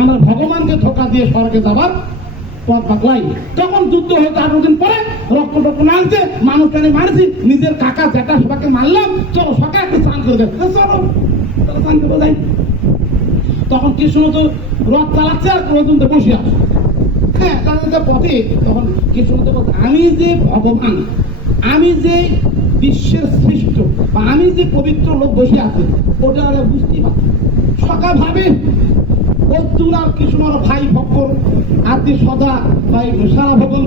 আমরা ভগবানকে ধোকা দিয়ে স্বর্গে যাবার পথ বাতলাই তখন যুদ্ধ হয়েছে আঠারো দিন পরে, রক্ত টক্ত নামছে মানুষ টানে মারছি, নিজের কাকা জ্যাঠা সবাইকে মারলাম, চলো সকালে একটা স্নান করে দেয় চলো স্নান করে যাই। তখন কৃষ্ণ তো, রথ চালাচ্ছে আর রতন তো বসে আছে। হ্যাঁ তাদের পথে, তখন কৃষ্ণ তো, আমি যে ভগবান, আমি যে বিশ্বের সৃষ্ট, বা আমি যে পবিত্র লোক বসে আছে, ওটা ওরা বুঝতেই পারছে। সকাল ভাবে অর্জুন আর কৃষ্ণর ভাই ভক্কর আদি সদা ভাই সারা বল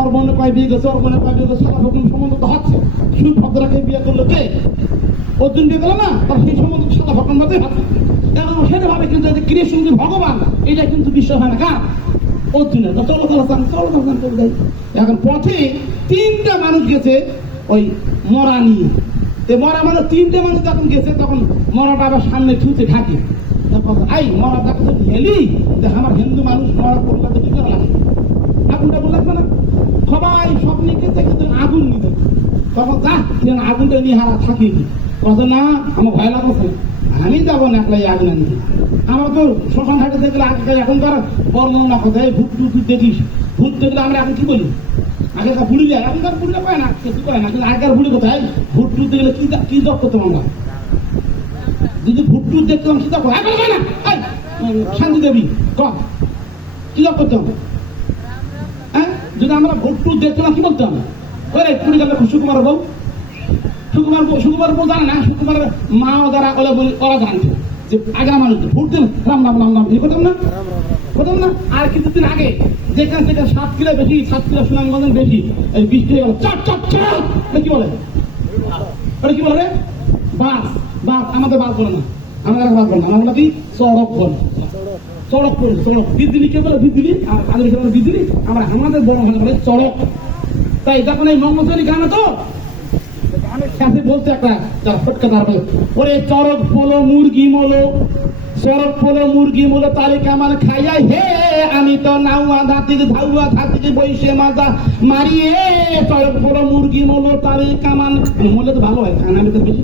অর্বনে কয় বিয়ে গেছে অর্বনে কয় বিয়ে গেছে, সারা ভগন সম্বন্ধ তো হচ্ছে সুভদ্রাকে বিয়ে করল কে? অর্জুন বিয়ে করল না? তার সেই সম্বন্ধ সারা ভগন মধ্যে এখন সেটা ভাবে কিন্তু কৃষ্ণ যে ভগবান, এটা কিন্তু বিশ্বাস হয় না। কার? অর্জুনের। চলো চলো চান চলো চান করে যাই। এখন পথে তিনটা মানুষ গেছে ওই মরা নিয়ে। মরা মানে তিনটে মানুষ যখন গেছে, তখন মরা বাবা সামনে ছুঁতে ঢাকে। আই মরা ডাক্তার হেলি যে আমার হিন্দু মানুষ মরা করলে কি করা লাগে? আগুনটা লাগবে না? সবাই স্বপ্নে গেছে, কিন্তু আগুন নিতে তখন যা, যেন আগুনটা নিয়ে হারা থাকি। কথা না, আমার ভয় লাগছে। আমি যাব না, একলাই আগুন আনতে। আমার তো শ্মশান ঘাটে দেখলে আগে এখনকার বর্ণনা কোথায় ভূত টুত দেখিস। ভূত দেখলে আমরা এখন কি বলি? আগেকার বুড়িলে এখনকার বুড়িলে পায় না কিছু করে না, কিন্তু আগেকার বুড়ি কোথায়? ভূত টুত দেখলে কি কি জব করতাম আমরা যদি দেখতাম না। শান্তি দেবী, ক? করতাম হ্যাঁ? যদি আমরা দেখতাম কি বলতাম ওরে সুকুমার বউ। সুকুমার সুকুমার বউ জানে না, সুকুমারের মা ওরা যে আগে মানুষ ভোট দিন রাম রাম রাম রাম, এই করতাম না? করতাম না? আর কিছুদিন আগে, যেখান থেকে সাত কিলো বেশি, সাত কিলো সুনামগঞ্জ বেশি, এই বৃষ্টি হয়ে গেল, চট চট চট কি বলে? ওটা কি বলে বাস বাস আমাদের বাস বলে না। আমাদের বাস বলে না। আমরা বলি কি সড়ক বলে। সড়ক বলে, সড়ক। বিজলি কে বলে বিজলি? আর আগের কে বলে আমরা আমাদের বড় ভাষা বলে চড়ক তাই যখন এই মঙ্গলচরী গান তো সাথে বলতে একটা ফটকা তারপরে ওরে চড়ক পোলো মুরগি মোলো চরক পোলো মুরগি মোলো তারে কামান খাইয়া হে, আমি তো ধাতিকে ধাউয়া মাজা মারিয়ে চরক পোলো মুরগি মোলো তো ভালো হয়, খানা, আমি তো বেশি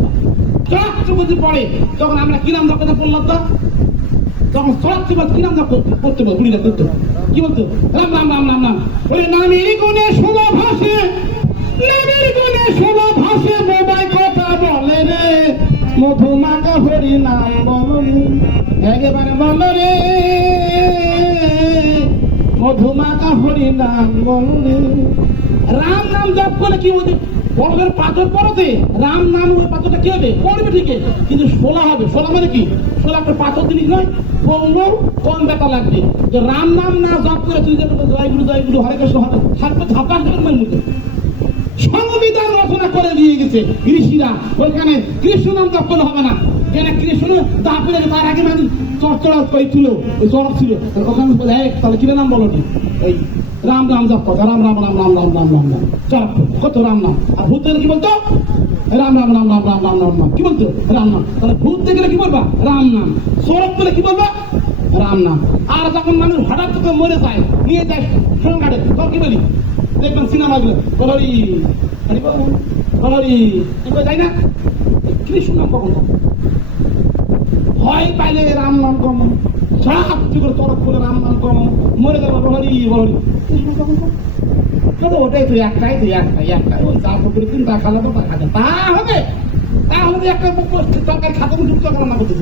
চরক চুপুজি পড়ে, তখন আমরা কি নাম দরকার পড়লাম তো তখন চরক চুপুজ কি নাম দরকার করতে বল বুড়িটা করতে কি বলতো? রাম রাম রাম রাম রাম। ওরে নামের গুণে ষোলো ভাসে নামের মধুমাকা হরি নাম বলনি। একেবারে বল রে। মধুমাকা হরি নাম বলনি। রাম নাম জপ করলে কি হবে? বড়দের পাথর পড়তে রাম নাম ওই পাথরটা কি হবে? পড়বে ঠিকই। কিন্তু শোলা হবে। শোলা মানে কি? শোলা একটা পাথর জিনিস নয় পড়ল কম ব্যাপার লাগবে? তো রাম নাম না জপ করে তুই যেটা জয়গুরু জয়গুরু, হরে কৃষ্ণ, হরে থাকবে ধাপা করে মুখে সংবিধান রচনা করে দিয়ে গেছে ঋষিরা ওইখানে কৃষ্ণ নাম করলে হবে না কেন কৃষ্ণ দাপলে তার আগে মানে চড়চড়া কই ওই চড়ক ছিল ওখানে বলে এক তাহলে কিরে নাম বলো এই রাম রাম জপ করতো রাম রাম রাম রাম রাম রাম রাম রাম চড়ক কত রাম নাম আর ভূতের কি বলতো রাম রাম রাম রাম রাম রাম রাম রাম কি বলতো রাম নাম তাহলে ভূত দেখলে কি বলবা রাম নাম সড়ক বলে কি বলবা রাম নাম আর যখন মানুষ হঠাৎ করে মরে যায় নিয়ে যায় শ্মশান ঘাটে তখন কি বলি দেখবেন সিনেমা গুলো। কলরি কলরি এগুলো যাই না? কৃষ্ণ নাম কখন? হয় পাইলে রাম নাম কম। সব করে তরফ করে রাম নাম কম। মরে গেল বলরি বলরি কৃষ্ণ কখন তো একটাই তো একটাই একটাই। ওই চা পুকুরে তিন তা খালে তো তা খাতে তা হবে তা হবে একটা তরকারি খাতে যুক্ত করা না করতে।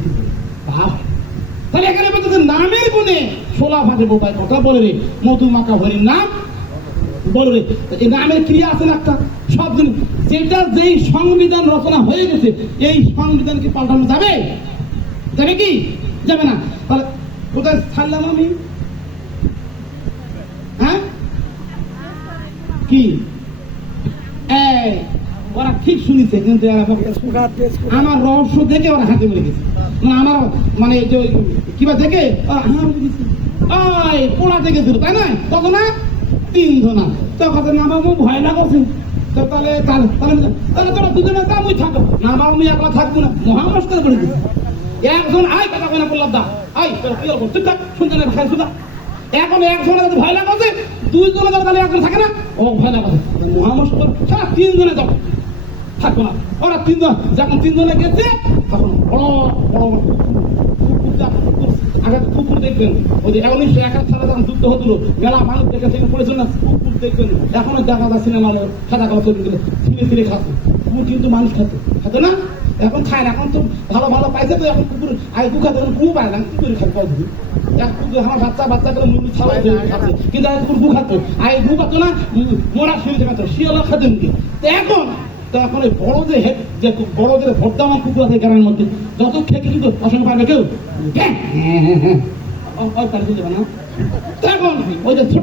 তাহলে এখানে নামের গুণে সোলা ভাগে বোবাই কথা বলে রে। মধু মাকা হরির নাম এই নামের ক্রিয়া আছে একটা। যেটা যেই সংবিধান রচনা হয়ে গেছে, এই পাল্টানো যাবে? যাবে কি? যাবে না। তাহলে কোথায় ছাড়লাম আমি? হ্যাঁ? কি? ওরা ঠিক শুনিছে, কিন্তু আমার রহস্য দেখে ওরা হাতে মরে গেছে। মানে আমার মানে কিবা দেখে? পোড়া দিল তাই না তখন না তিন ধনা তখন নামাবো ভয় লাগছে। তো তাহলে তাহলে তাহলে তোরা দুজনে তা মুই থাকো নামাবো আমি একলা থাকব না। মহামস্কার করে দিছে। একজন, আয় কথা কয় না বললাম দা আয় তোরা কি করছিস থাক শুনতে না খাই শুধু এখন একজনে যদি ভয় লাগাছে দুইজনে যদি তাহলে একজন থাকে না, ও ভয় লাগাছে। মহামস্কার সারা তিনজনে যাও। থাকব না। ওরা তিনজন, যখন তিনজনে গেছে, তখন বড় বড় আগে কুকুর দেখবেন। ওই যে উনিশশো একাত্তর সালে যখন যুদ্ধ হচ্ছিল মেলা মানুষ দেখে সেখানে পড়েছিল না? কুকুর দেখবেন, এখনও দেখা যায় সিনেমা সাদা কালো ছবি দিলে ছিঁড়ে ছিঁড়ে খাতো কুকুর কিন্তু মানুষ খেতো খেতো না? এখন খায় না, এখন তো ভালো ভালো পাইছে তো এখন কুকুর। আগে কুকুর খাতে কুকুর পায় না কি করে খাবে কয় এক কুকুর, আমার বাচ্চা বাচ্চা করে মুরগি ছাড়া খাচ্ছে। কিন্তু আগে কুকুর খাতো আগে গু খাতো না, মোরা শুনতে খাতো শিয়ালা খাতেন এখন তো এখন এই বড় যে হেড যে বড় যে ভোটদামা কুকুর আছে গ্রামের মধ্যে, যত খেতে কিন্তু অসংখ্য পারবে কেউ? ও- ওই তো বড়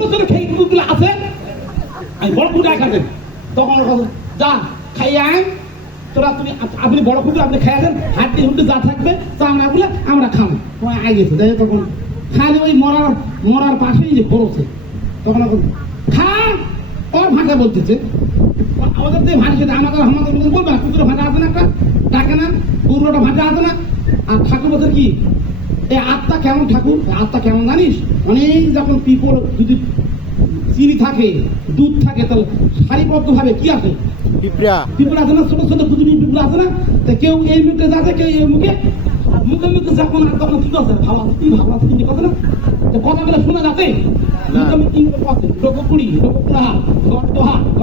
তখন খাইয়ে যা থাকবে গুলো আমরা হোক, তখন খালি ওই মরার মরার পাশেই যে খরচে তখন খা! ওর ভাষা বলতেছে। আমাদের যে ভাষা সেটা আমাদের আমাদের মধ্যে বলবে ভাষা আছে না একটা? ডাকে না কুকুরটা ভাষা আছে না? আর ঠাকুর বলতে কি? এই আত্মা কেমন ঠাকুর? আত্মা কেমন জানিস? অনেক যখন পিপল যদি চিনি থাকে দুধ থাকে তাহলে সারিবদ্ধ ভাবে কি আছে? পিঁপড়া। আছে না? ছোট ছোট আছে না? তা কেউ এই মুখে যাচ্ছে কেউ এই মুখে মুখে মুখে যখন আর তখন ঠিক আছে ভালো আছে কি ভালো আছে কি কথা না? তো কথাগুলো শোনা যাচ্ছে? না। মুখে মুখে কথা লোক কুড়ি লোক কুড়া গড় দোহা গড়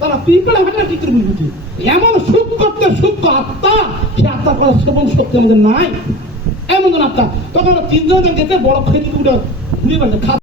তারা পিপলে হবে না করে বিভূতি এমন সুখ করতে সূক্ষ্ম আত্মা, সে আত্মা করার শ্রবণ শক্তি আমাদের নাই। এমন আত্মা। তখন তিনজন গেছে বড় খেতে উঠে